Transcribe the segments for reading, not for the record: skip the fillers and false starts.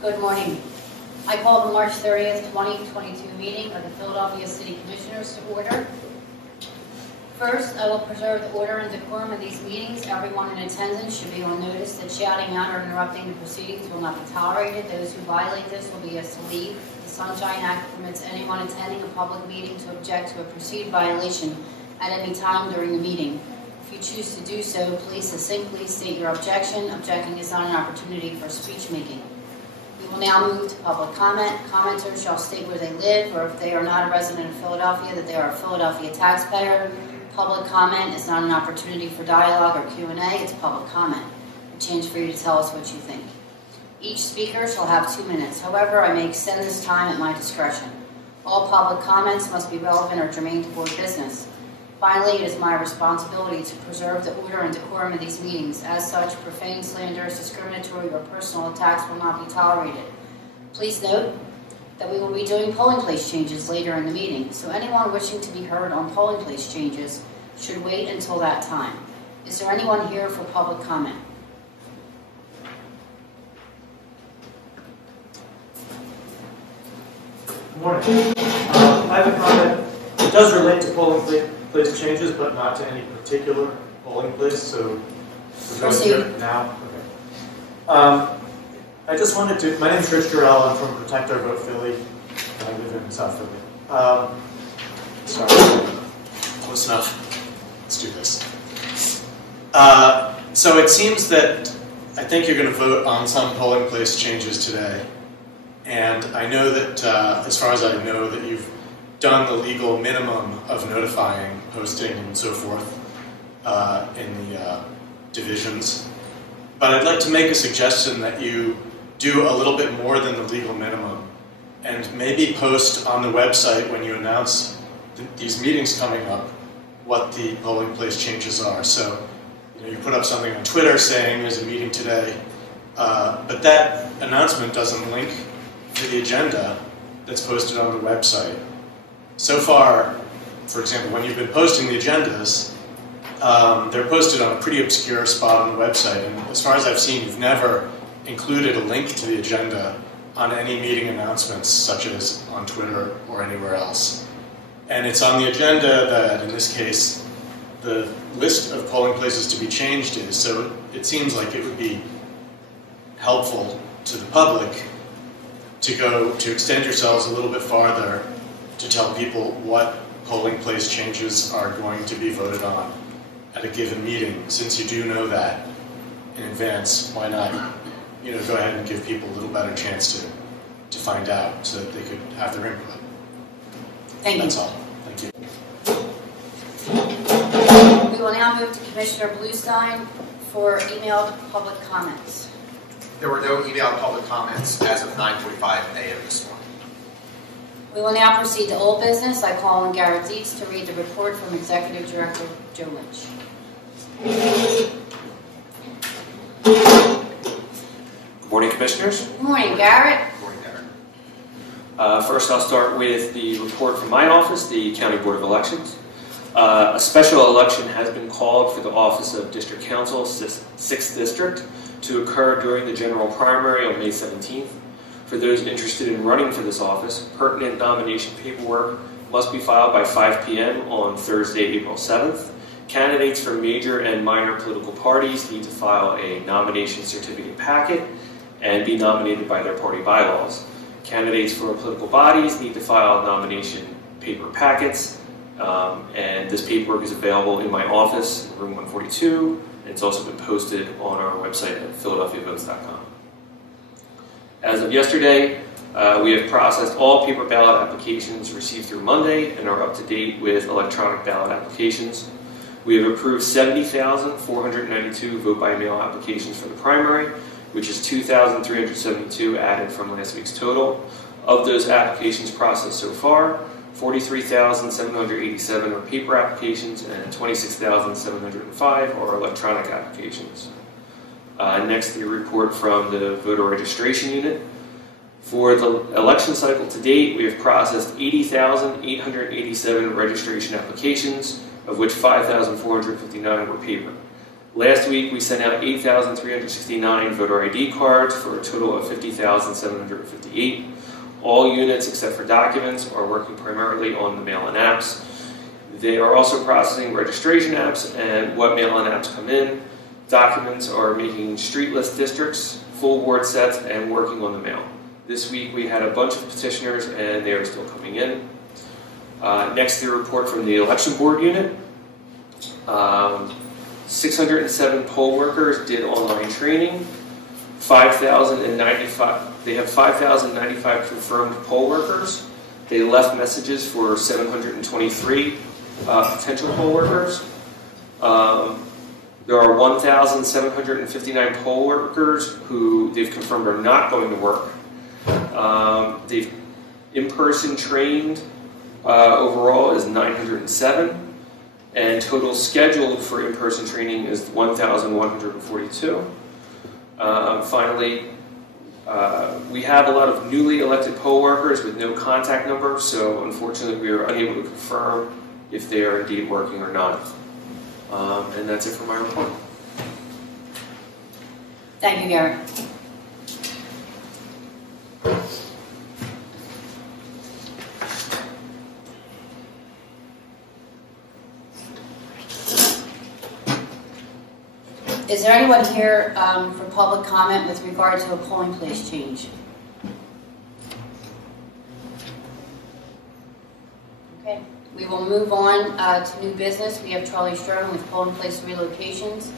Good morning. I call the March 30th, 2022 meeting of the Philadelphia City Commissioners to order. First, I will preserve the order and decorum of these meetings. Everyone in attendance should be on notice that shouting out or interrupting the proceedings will not be tolerated. Those who violate this will be asked to leave. The Sunshine Act permits anyone attending a public meeting to object to a perceived violation at any time during the meeting. If you choose to do so, please succinctly state your objection. Objecting is not an opportunity for speech making. We will now move to public comment. Commenters shall state where they live, or if they are not a resident of Philadelphia, that they are a Philadelphia taxpayer. Public comment is not an opportunity for dialogue or Q&A, it's public comment. A chance for you to tell us what you think. Each speaker shall have 2 minutes. However, I may extend this time at my discretion. All public comments must be relevant or germane to board business. Finally, it is my responsibility to preserve the order and decorum of these meetings. As such, profane, slanderous, discriminatory, or personal attacks will not be tolerated. Please note that we will be doing polling place changes later in the meeting, so anyone wishing to be heard on polling place changes should wait until that time. Is there anyone here for public comment? Good morning. I have a comment. It does relate to polling place changes, but not to any particular polling place, so we're going here now. Okay. I just wanted to, my name is Rich Garella, I'm from Protect Our Vote Philly, and I live in South Philly. Sorry, close enough. Let's do this. So it seems that I think you're going to vote on some polling place changes today. And I know that, as far as I know, that you've done the legal minimum of notifying, posting, and so forth in the divisions. But I'd like to make a suggestion that you do a little bit more than the legal minimum and maybe post on the website when you announce these meetings coming up what the polling place changes are. So you put up something on Twitter saying there's a meeting today, but that announcement doesn't link to the agenda that's posted on the website. So far, for example, when you've been posting the agendas, they're posted on a pretty obscure spot on the website, and as far as I've seen, you've never included a link to the agenda on any meeting announcements, such as on Twitter or anywhere else. And it's on the agenda that, in this case, the list of polling places to be changed is, so it seems like it would be helpful to the public to extend yourselves a little bit farther to tell people what polling place changes are going to be voted on at a given meeting. Since you do know that in advance, why not go ahead and give people a little better chance to find out so that they could have their input. Thank you. That's all. Thank you. We will now move to Commissioner Bluestein for emailed public comments. There were no emailed public comments as of 9:45 a.m. this morning. We will now proceed to old business. I call on Garrett Dietz to read the report from Executive Director Joe Lynch. Good morning, Commissioners. Good morning, Garrett. Good morning, Garrett. First, I'll start with the report from my office, the County Board of Elections. A special election has been called for the office of District Council, 6th District, to occur during the general primary on May 17th. For those interested in running for this office, pertinent nomination paperwork must be filed by 5 p.m. on Thursday, April 7th. Candidates for major and minor political parties need to file a nomination certificate packet and be nominated by their party bylaws. Candidates for political bodies need to file nomination paper packets, and this paperwork is available in my office, room 142, and it's also been posted on our website at philadelphiavotes.com. As of yesterday, we have processed all paper ballot applications received through Monday and are up to date with electronic ballot applications. We have approved 70,492 vote-by-mail applications for the primary, which is 2,372 added from last week's total. Of those applications processed so far, 43,787 are paper applications and 26,705 are electronic applications. Next, the report from the voter registration unit. For the election cycle to date, we have processed 80,887 registration applications, of which 5,459 were paper. Last week, we sent out 8,369 voter ID cards for a total of 50,758. All units, except for documents, are working primarily on the mail-in apps. They are also processing registration apps, and what mail-in apps come in. Documents are making street list districts, full ward sets, and working on the mail. This week, we had a bunch of petitioners, and they are still coming in. Next, the report from the election board unit. 607 poll workers did online training. 5,095. They have 5,095 confirmed poll workers. They left messages for 723 potential poll workers. There are 1,759 poll workers who they've confirmed are not going to work. They've in-person trained overall is 907. And total scheduled for in-person training is 1,142. Finally, we have a lot of newly elected poll workers with no contact number, so unfortunately we are unable to confirm if they are indeed working or not. And that's it for my report. Thank you, Garrett. Is there anyone here for public comment with regard to a polling place change? Okay, we will move on to new business. We have Charlie Sturman with polling place relocations.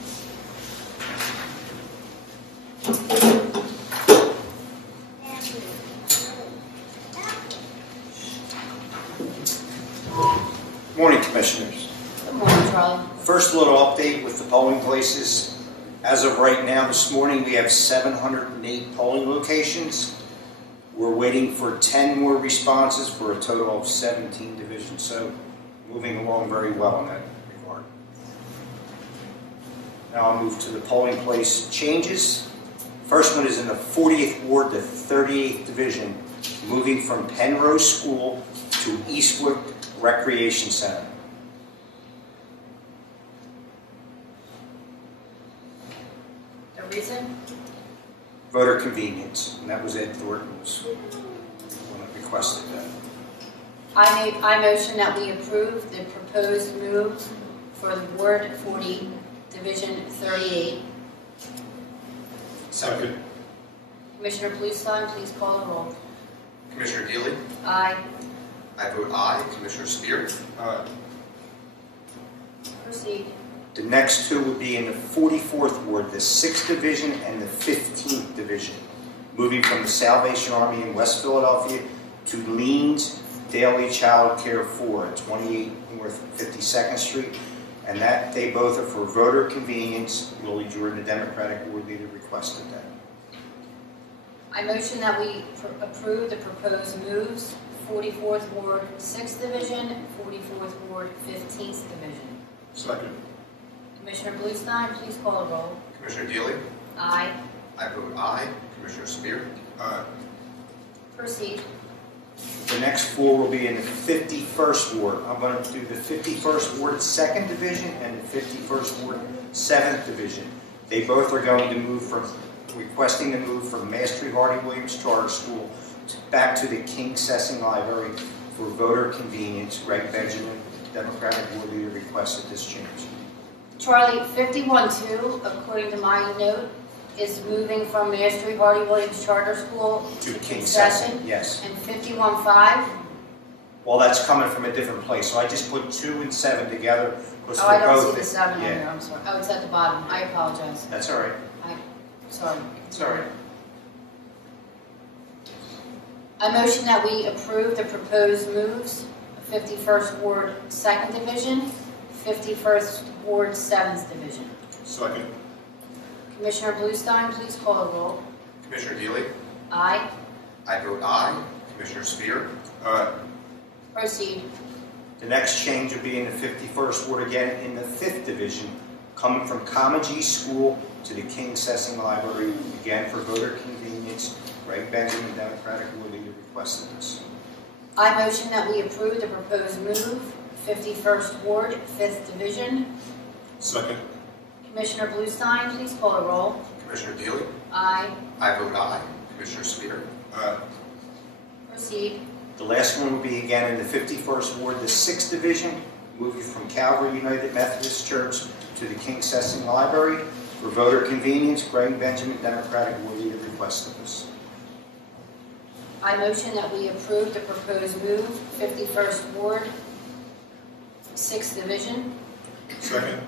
Good morning, Commissioners. Good morning, Charlie. First, a little update with the polling places. As of right now, this morning, we have 708 polling locations. We're waiting for 10 more responses for a total of 17 divisions. So, moving along very well in that regard. Now I'll move to the polling place changes. First one is in the 40th Ward, the 38th Division, moving from Penrose School to Eastwood Recreation Center. Reason? Voter convenience, and that was Ed Thornton was the one that requested that. I motion that we approve the proposed move for the Ward 40, Division 38. Second. Commissioner Bluestein, please call the roll. Commissioner Deeley? Aye. I vote aye. Commissioner Sabir? Aye. Proceed. The next two would be in the 44th Ward, the 6th Division and the 15th Division, moving from the Salvation Army in West Philadelphia to Lean's Daily Child Care 4 at 28 North 52nd Street, and that they both are for voter convenience. Willie Jordan, the Democratic Ward Leader, requested that. I motion that we approve the proposed moves, 44th Ward 6th Division, 44th Ward 15th Division. Second. Commissioner Bluestein, please call the roll. Commissioner Deeley? Aye. I vote aye. Commissioner Sabir? Aye. Proceed. The next four will be in the 51st Ward. I'm going to do the 51st Ward 2nd Division and the 51st Ward 7th Division. They both are going to move from, requesting to move from Mastery Hardy Williams Charter School back to the King Sessing Library for voter convenience. Greg Benjamin, Democratic Ward Leader, requested this change. Charlie, 51-2, according to my note, is moving from Mastery Hardy Williams Charter School To King Sessing, yes. And 51-5? Well, that's coming from a different place, so I just put 2 and 7 together. Oh, I don't see the 7 on there, I'm sorry. Oh, it's at the bottom. I apologize. That's all right. Sorry. It's all right. I motion that we approve the proposed moves, 51st Ward 2nd Division, 51st Ward 7th Division. Second. Commissioner Bluestein, please call the roll. Commissioner Deeley? Aye. I vote aye. Commissioner Sabir? Aye. Proceed. The next change will be in the 51st Ward again in the 5th Division, coming from Comagee School to the King Sessing Library, again for voter convenience. Greg Benjamin, Democratic Ward Leader, requested this. I motion that we approve the proposed move, 51st Ward, 5th Division. Second. Commissioner Bluestein, please call a roll. Commissioner Deeley? Aye. I vote aye. Commissioner Sabir? Aye. Proceed. The last one will be again in the 51st Ward, the 6th Division, moving from Calvary United Methodist Church to the King Sessing Library. For voter convenience, Greg Benjamin, Democratic, will lead the request of this. I motion that we approve the proposed move, 51st Ward, 6th Division. Second.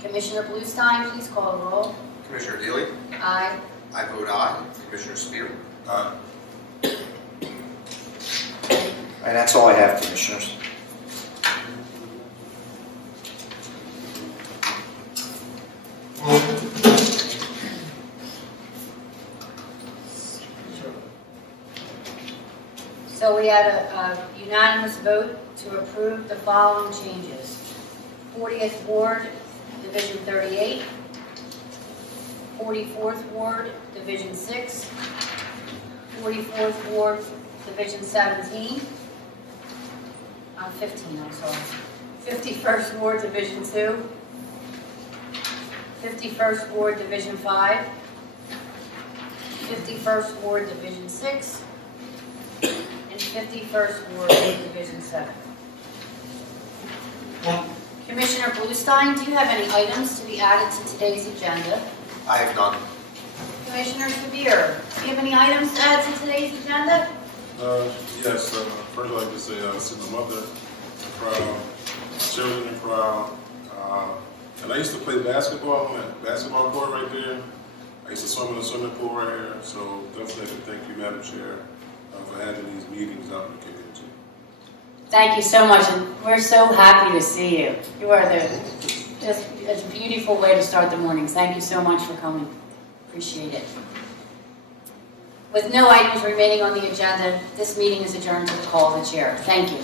Commissioner Bluestein, please call a roll. Commissioner Deeley? Aye. I vote aye. Commissioner Sabir? Aye. And that's all I have, Commissioners. So we had a unanimous vote to approve the following changes. 40th Ward, Division 38. 44th Ward, Division 6. 44th Ward, Division 17. 15, I'm sorry. 51st Ward, Division 2. 51st Ward, Division 5. 51st Ward, Division 6. And 51st Ward, Division 7. Commissioner Bluestein, do you have any items to be added to today's agenda? I have none. Commissioner Sabir, do you have any items to add to today's agenda? Yes, first I'd like to say I see my mother proud, children are proud. And I used to play basketball on that basketball court right there. I used to swim in the swimming pool right here. So definitely thank you, Madam Chair, for having these meetings out in the community. Thank you so much, and we're so happy to see you. You are just a beautiful way to start the mornings. Thank you so much for coming. Appreciate it. With no items remaining on the agenda, this meeting is adjourned to the call of the chair. Thank you.